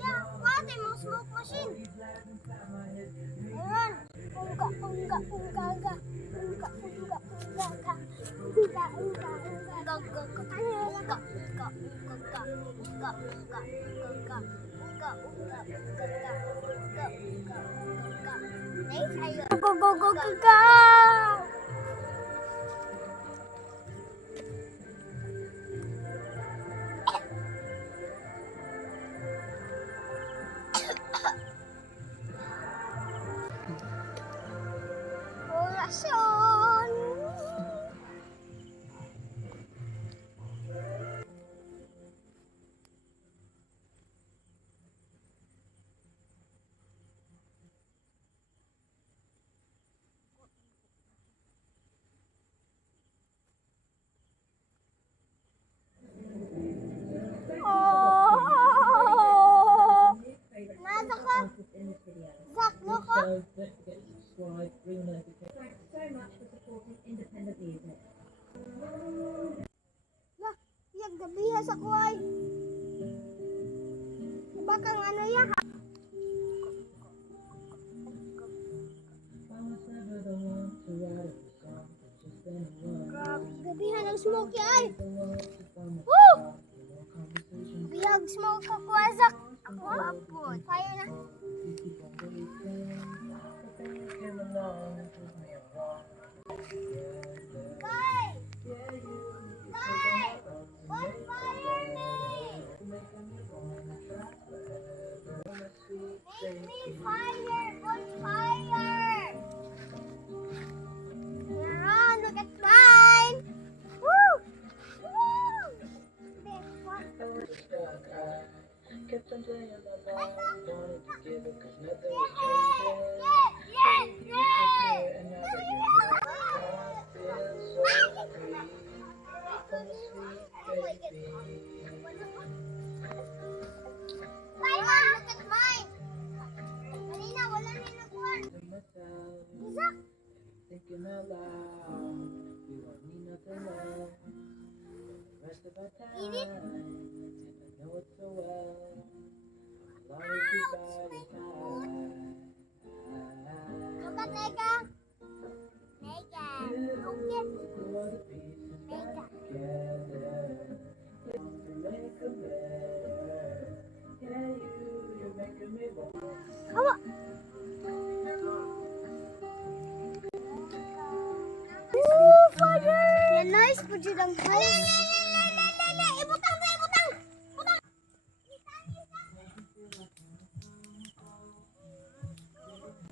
Yeah, what? Mo smoke machine. Ayan. Unga, unga, unga, unga. Unga, unga, unga, unga. Unga, unga, unga, unga, unga. Unga, unga, unga, unga. Unga, unga, unga, unga. Unga, unga, unga, unga. Unga, unga, unga, unga. Nice, ayun. Go, go, go, go, go! Orasyon! Oh! Nasa ka? Zaklo ka? Lah, yang gabiha sa kuway. Diba kang ano ya? Grabe, gabihan ng smoke ay. Woo! Bihag smoke ka kuwazak. Ako hapon. Fire na. Guys! Guys! What fire me? Make me fire! What fire? Yeah, look at mine! Woo! Woo! Big one. Kept on playing my ball, wanted to give it 'cause nothing Yeah, was changing. yeah, yeah. And now that you're here, I feel so free. From the sweet baby. Mine, look at mine! Kanina, wala na nakuhan. To myself, Isak! thinking out loud. We won't need nothing else. The rest of our time, and I know it so well. I'll always be by your side. Look at Nega. Nega. Look at Put all the pieces Nega. together to make a better. Yeah, you're making me want. Hawa. Ooh, fire! Yan, nice po dyan ang house. Ibutang sa ibutang! Ibutang!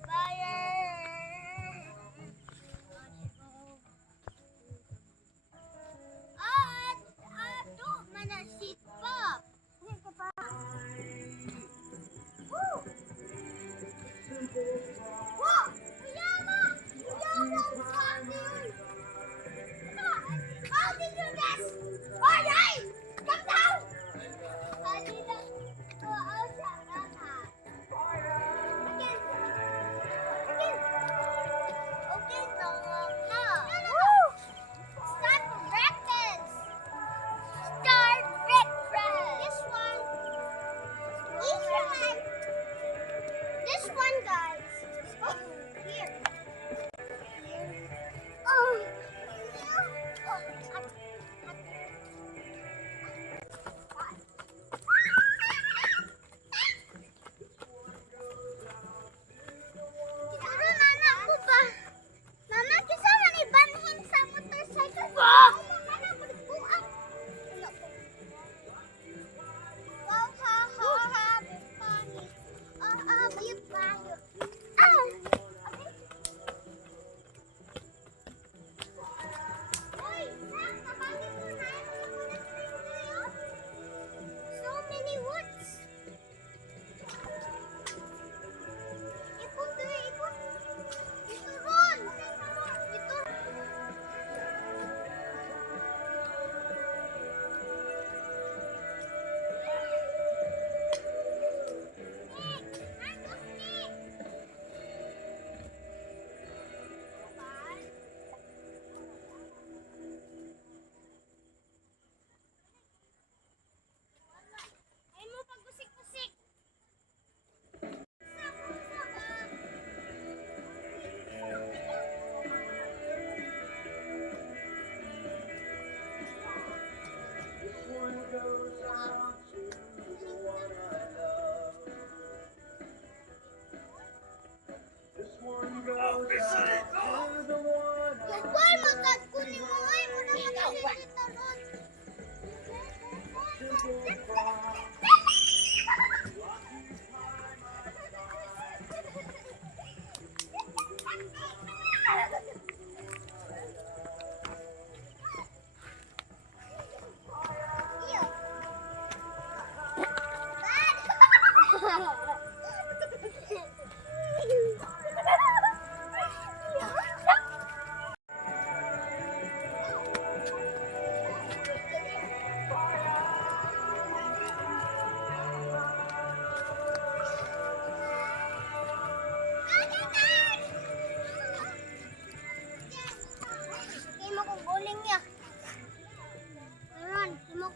Fire! Ato, manasit pa! Hindi pa. Woo! Wow! Yama! Yama! How did you do this?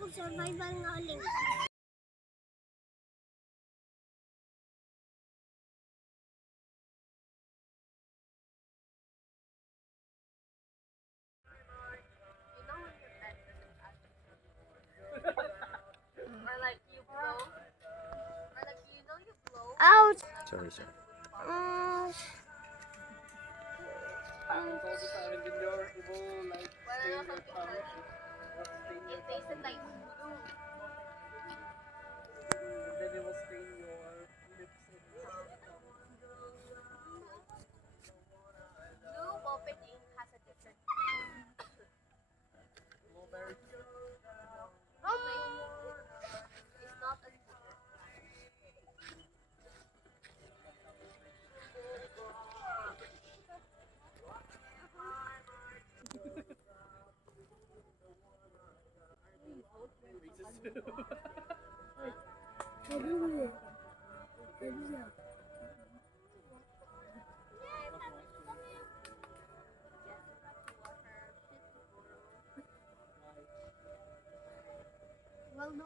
ko survival nga uling. Ouch! Sorry, sorry. Ouch! All the time, and then your evil like stain your tongue. It tasted like blue. And then it will stain your lips and Blue open ink has a different blueberry. It's not as Well, no.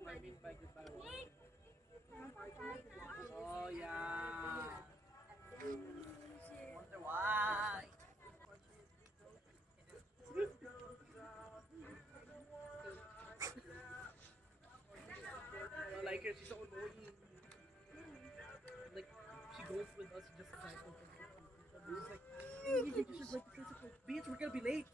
I mean by goodbye. Oh yeah. Wonder why. I like her. She's so annoying. Like she goes with us just as I go. She's like, you should like the physical. Bitch, we're gonna be late.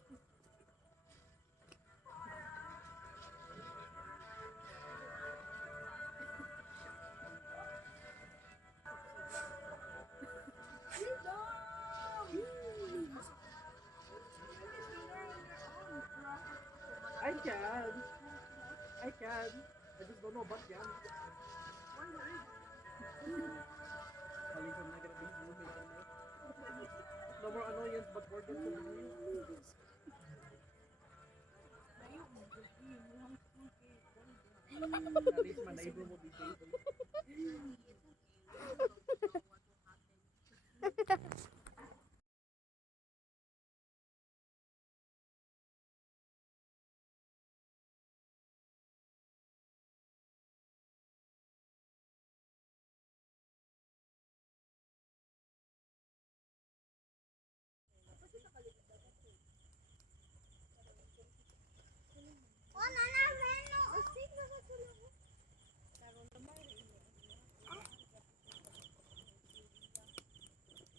I can. I can. I just don't know about yan. Calling from negative roommate and me. No more annoyance, but more good for me. At least my neighbor will be stable.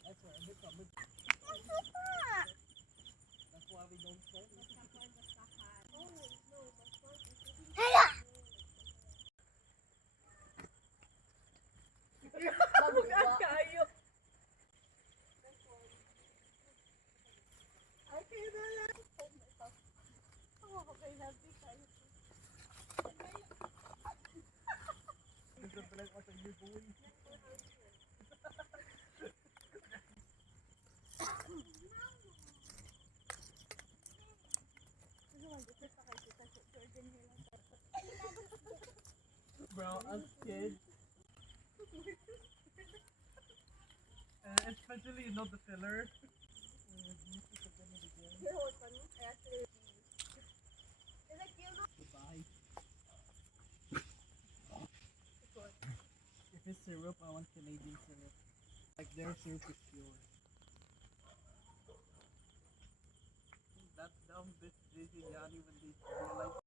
That's why I'm coming. That's why we don't sell. Mabugat kayo. Okay na lang. Oh, okay, happy kayo. Gusto pala ko sa iyo, boy. Bro, as kids, especially you know the filler. Goodbye. If it's syrup, I want Canadian syrup. Like their syrup is pure. That dumb bitch JJ Yanni when they realized.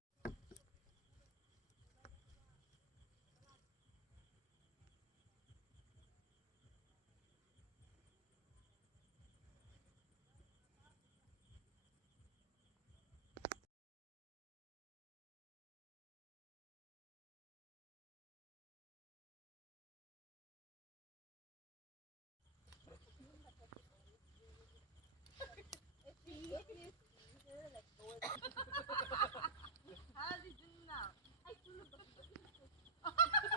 How did you know? I